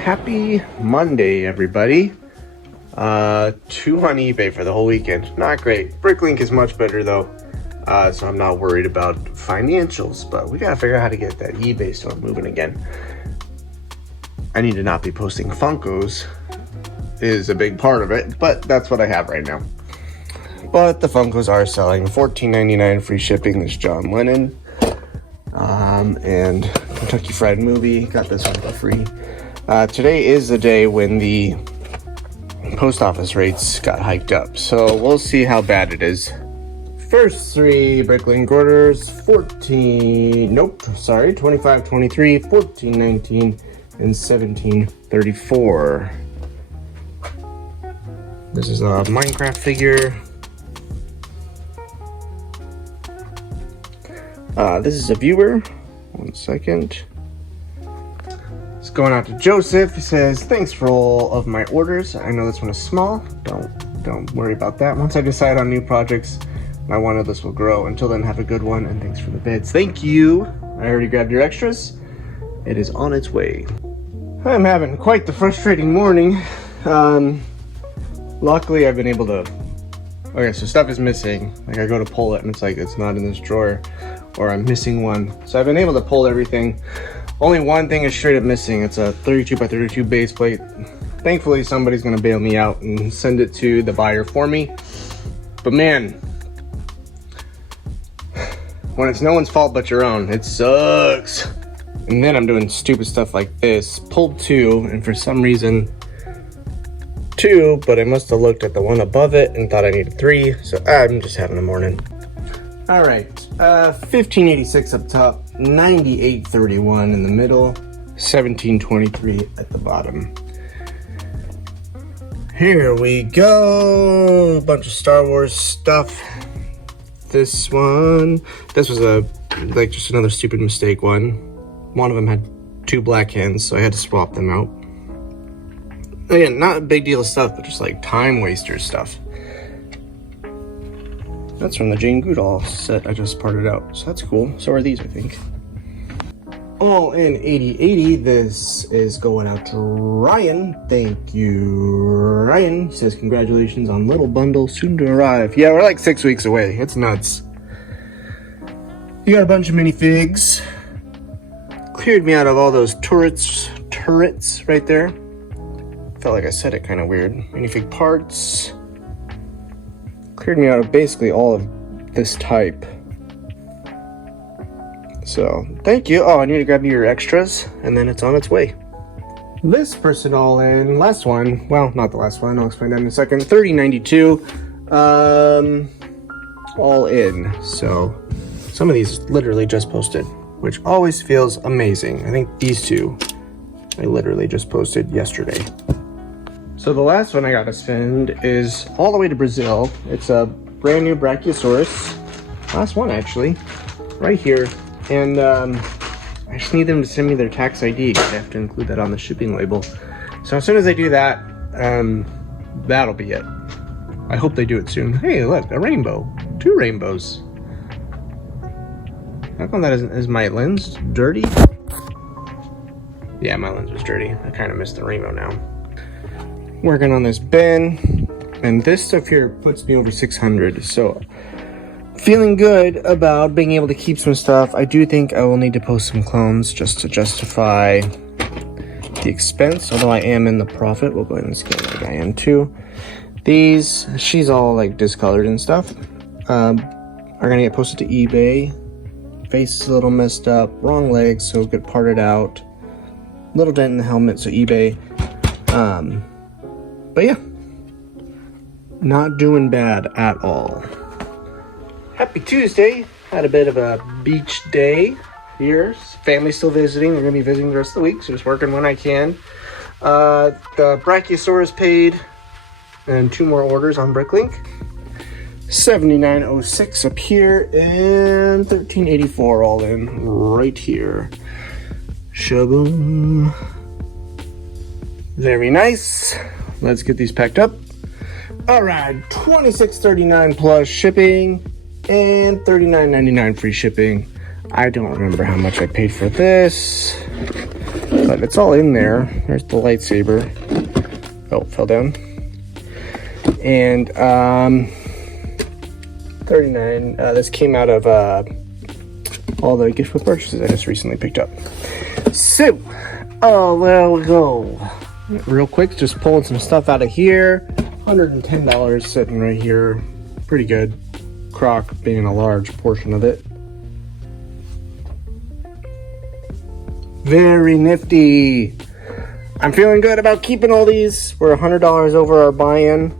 Happy Monday, everybody. 2 on eBay for the whole weekend. Not great. Bricklink is much better though, so I'm not worried about financials, but we gotta figure out how to get that eBay store moving again. I need to not be posting Funkos is a big part of it, but that's what I have right now. But the Funkos are selling. $14.99 free shipping. This John Lennon and Kentucky Fried Movie. Got this one for free. Today is the day when the post office rates got hiked up, so we'll see how bad it is. First three Bricklink orders: 25, 23, 14, 19, and 17, 34. This is a Minecraft figure. This is a viewer. 1 second. It's going out to Joseph. He says, "Thanks for all of my orders. I know this one is small. Don't worry about that. Once I decide on new projects, my wanted list will grow. Until then, have a good one, and thanks for the bids." Thank you. I already grabbed your extras. It is on its way. I'm having quite the frustrating morning. Luckily, I've been able to... Okay, so stuff is missing. Like, I go to pull it, and it's like, it's not in this drawer, or I'm missing one. So I've been able to pull everything. Only one thing is straight up missing. It's a 32 by 32 base plate. Thankfully, somebody's gonna bail me out and send it to the buyer for me. But man, when it's no one's fault but your own, it sucks. And then I'm doing stupid stuff like this. Pulled 2, and for some reason 2, but I must have looked at the one above it and thought I needed 3. So I'm just having a morning. All right, 1586 up top, 9831 in the middle, 1723 at the bottom. Here we go, a bunch of Star Wars stuff. This was just another stupid mistake one. One of them had 2 black hands, so I had to swap them out. Again, not a big deal of stuff, but just like time waster stuff. That's from the Jane Goodall set I just parted out, so that's cool. So are these, I think. All in 8080. This is going out to Ryan. Thank you, Ryan. He says, "Congratulations on little bundle, soon to arrive." Yeah, we're like 6 weeks away. It's nuts. You got a bunch of minifigs. Cleared me out of all those turrets right there. Felt like I said it kind of weird. Minifig parts. Cleared me out of basically all of this type. So, thank you. Oh, I need to grab your extras, and then it's on its way. This person all in. Last one. Well, not the last one. I'll explain that in a second. 3092. All in. So, some of these literally just posted, which always feels amazing. I think these 2 I literally just posted yesterday. So the last one I got to send is all the way to Brazil. It's a brand new Brachiosaurus. Last one, actually. Right here. And I just need them to send me their tax ID because I have to include that on the shipping label. So as soon as they do that, that'll be it. I hope they do it soon. Hey, look, a rainbow. 2 rainbows. How come that is my lens dirty? Yeah, my lens was dirty. I kind of missed the rainbow now. Working on this bin, and this stuff here puts me over 600, so feeling good about being able to keep some stuff. I do think I will need to post some clones just to justify the expense, although I am in the profit. We'll go ahead and scan that guy in too. These, she's all like discolored and stuff, are gonna get posted to eBay. Face is a little messed up, wrong legs, so get parted out. Little dent in the helmet, so eBay. But yeah, not doing bad at all. Happy Tuesday. Had a bit of a beach day here. Family's still visiting. They're going to be visiting the rest of the week, so just working when I can. The Brachiosaurus paid, and 2 more orders on Bricklink. 7906 up here, and 1384 all in right here. Shaboom. Very nice. Let's get these packed up. All right, $26.39 plus shipping and $39.99 free shipping. I don't remember how much I paid for this. but it's all in there. There's the lightsaber. Oh, fell down. And 39. This came out of all the gift with purchases I just recently picked up. So, there we go. Real quick, just pulling some stuff out of here. $110 sitting right here. Pretty good. Croc being a large portion of it. Very nifty. I'm feeling good about keeping all these. We're $100 over our buy-in.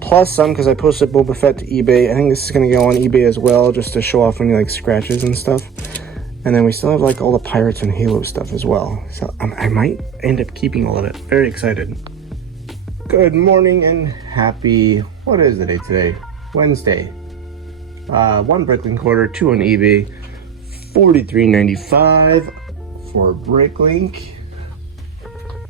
Plus some, because I posted Boba Fett to eBay. I think this is going to go on eBay as well, just to show off any like scratches and stuff. And then we still have like all the Pirates and Halo stuff as well. So I might end up keeping all of it. Very excited. Good morning and happy, what is the day today? Wednesday. 1 Bricklink order, 2 on eBay. $43.95 for Bricklink.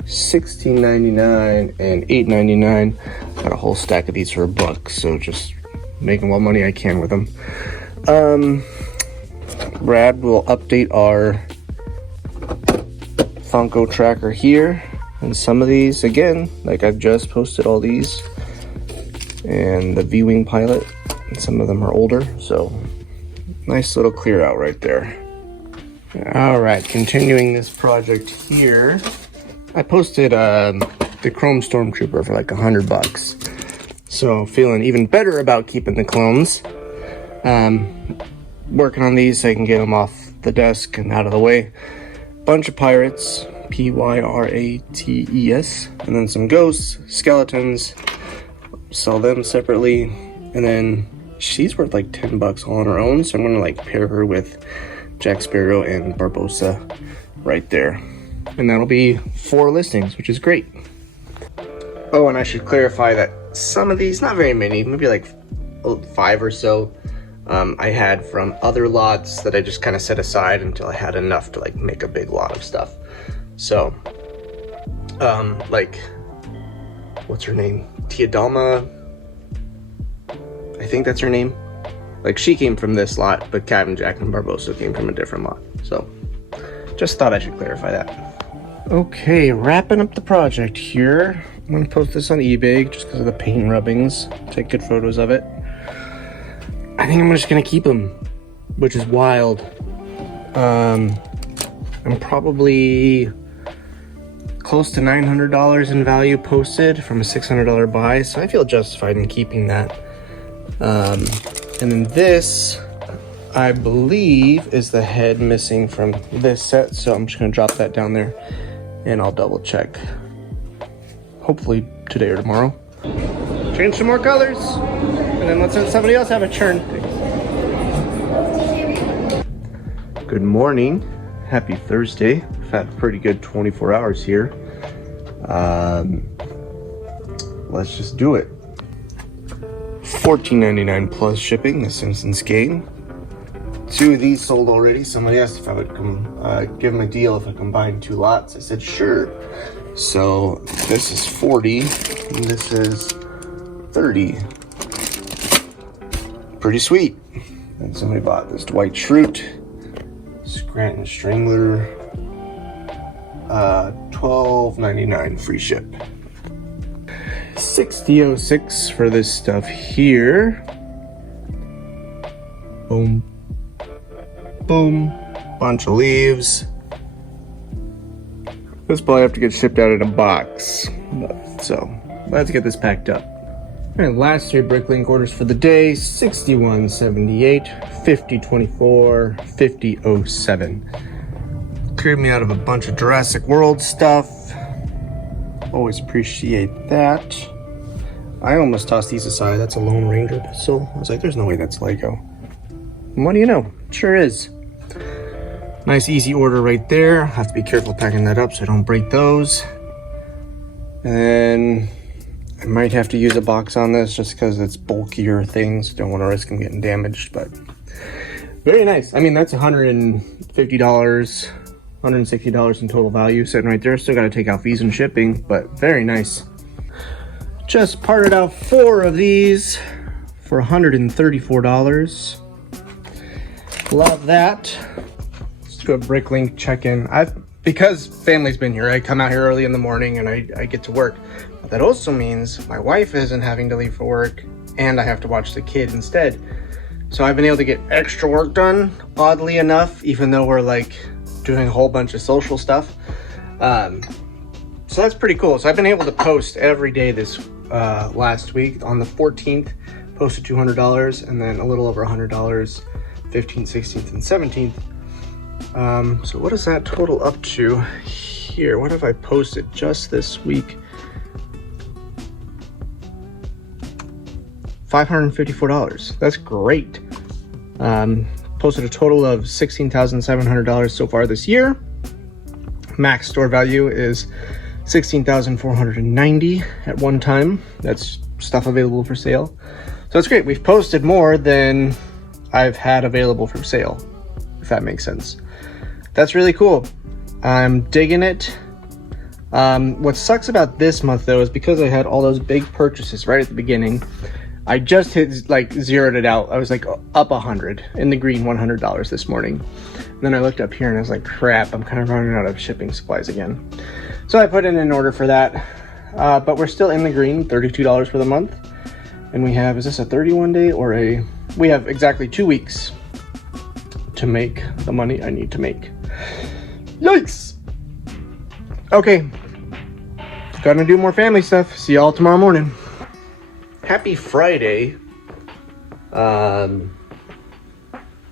$16.99 and $8.99. Got a whole stack of these for $1, so just making what money I can with them. Brad will update our Funko tracker here, and some of these again, like I've just posted all these, and the V-Wing pilot, and some of them are older, so nice little clear out right there. All right, continuing this project here. I posted the Chrome Stormtrooper for like $100, so feeling even better about keeping the clones. Working on these so I can get them off the desk and out of the way. Bunch of pirates, Pyrates, and then some ghosts, skeletons. Sell them separately, and then she's worth like $10 all on her own, so I'm gonna like pair her with Jack Sparrow and Barbossa right there. And that'll be 4 listings, which is great. Oh, and I should clarify that some of these, not very many, maybe like 5 or so, I had from other lots that I just kind of set aside until I had enough to like make a big lot of stuff. So, like, what's her name? Tiadalma, I think that's her name. Like, she came from this lot, but Captain Jack and Barbossa came from a different lot. So, just thought I should clarify that. Okay, wrapping up the project here. I'm gonna post this on eBay just because of the paint rubbings. Take good photos of it. I think I'm just gonna keep them, which is wild. I'm probably close to $900 in value posted from a $600 buy, so I feel justified in keeping that. And then this, I believe, is the head missing from this set, so I'm just gonna drop that down there and I'll double check. Hopefully today or tomorrow. Change some more colors, and then let's let somebody else have a turn. Good morning, happy Thursday. I've had a pretty good 24 hours here. Let's just do it. $14.99 plus shipping, the Simpsons game. 2 of these sold already. Somebody asked if I would give them a deal if I combined 2 lots. I said sure. So this is 40 and this is 30. Pretty sweet. And somebody bought this Dwight Schrute, Scranton Strangler, $12.99 free ship. $60.06 for this stuff here. Boom. Boom. Bunch of leaves. This will probably have to get shipped out in a box. So let's get this packed up. And last 3 Bricklink orders for the day: 6178, 5024, 5007. Cleared me out of a bunch of Jurassic World stuff. Always appreciate that. I almost tossed these aside. That's a Lone Ranger pistol. I was like, there's no way that's Lego. And what do you know? It sure is. Nice easy order right there. Have to be careful packing that up so I don't break those. And I might have to use a box on this just because it's bulkier things. Don't want to risk them getting damaged, but very nice. I mean, that's $150, $160 in total value sitting right there. Still got to take out fees and shipping, but very nice. Just parted out 4 of these for $134. Love that. Let's go to Bricklink, check in. I've because family's been here, I come out here early in the morning and I get to work. But that also means my wife isn't having to leave for work and I have to watch the kid instead. So I've been able to get extra work done, oddly enough, even though we're like doing a whole bunch of social stuff. So that's pretty cool. So I've been able to post every day this last week. On the 14th, posted $200, and then a little over $100, 15th, 16th, and 17th. So what does that total up to here? What have I posted just this week? $554. That's great. Posted a total of $16,700 so far this year. Max store value is $16,490 at one time. That's stuff available for sale. So that's great. We've posted more than I've had available for sale, if that makes sense. That's really cool. I'm digging it. What sucks about this month though is because I had all those big purchases right at the beginning, I just zeroed it out. I was like up 100 in the green, $100 this morning. And then I looked up here and I was like, crap, I'm kind of running out of shipping supplies again. So I put in an order for that, but we're still in the green, $32 for the month. And we have, is this a 31 day or we have exactly 2 weeks to make the money I need to make. Yikes. Okay, gonna do more family stuff. See y'all tomorrow morning. Happy Friday.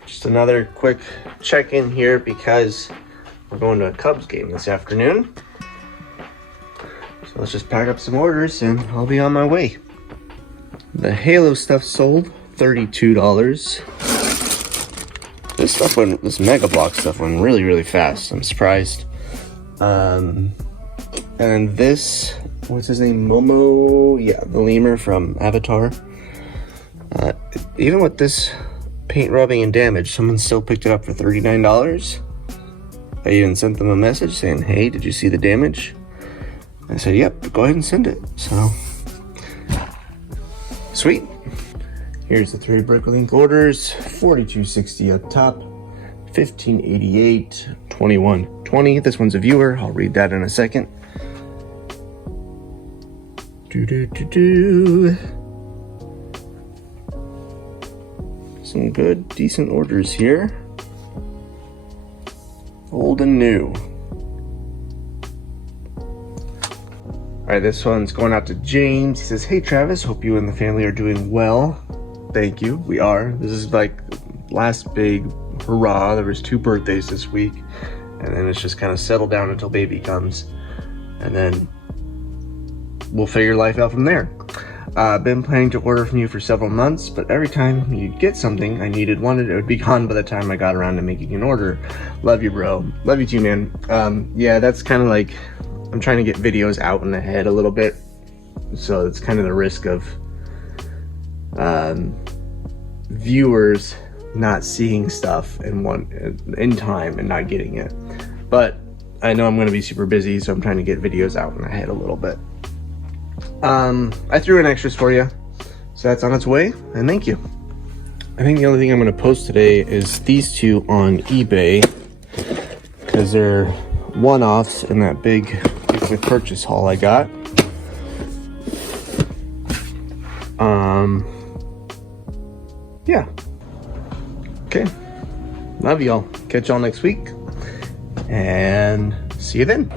Just another quick check-in here because we're going to a Cubs game this afternoon. So let's just pack up some orders and I'll be on my way. The Halo stuff sold, $32. This Mega Block stuff went really, really fast. I'm surprised. And this, what's his name? Momo? Yeah, the lemur from Avatar. Even with this paint rubbing and damage, someone still picked it up for $39. I even sent them a message saying, hey, did you see the damage? I said, yep, go ahead and send it. So, sweet. Here's the 3 Bricklink orders, $42.60 up top, $15.88, $21.20. This one's a viewer. I'll read that in a second. Some good, decent orders here. Old and new. All right, this one's going out to James. He says, hey Travis, hope you and the family are doing well. Thank you, we are. This is like last big hurrah. There was 2 birthdays this week, and then it's just kind of settled down until baby comes, and then we'll figure life out from there. Been planning to order from you for several months, but every time you'd get something I wanted, it would be gone by the time I got around to making an order. Love you, bro. Love you too, man. Yeah, that's kind of like, I'm trying to get videos out in the head a little bit, so it's kind of the risk of viewers not seeing stuff in time and not getting it. But I know I'm going to be super busy, so I'm trying to get videos out in the head a little bit. I threw in extras for you, so that's on its way, and thank you. I think the only thing I'm going to post today is these 2 on eBay, because they're one-offs in that big purchase haul I got. Yeah. Okay. Love y'all. Catch y'all next week, and see you then.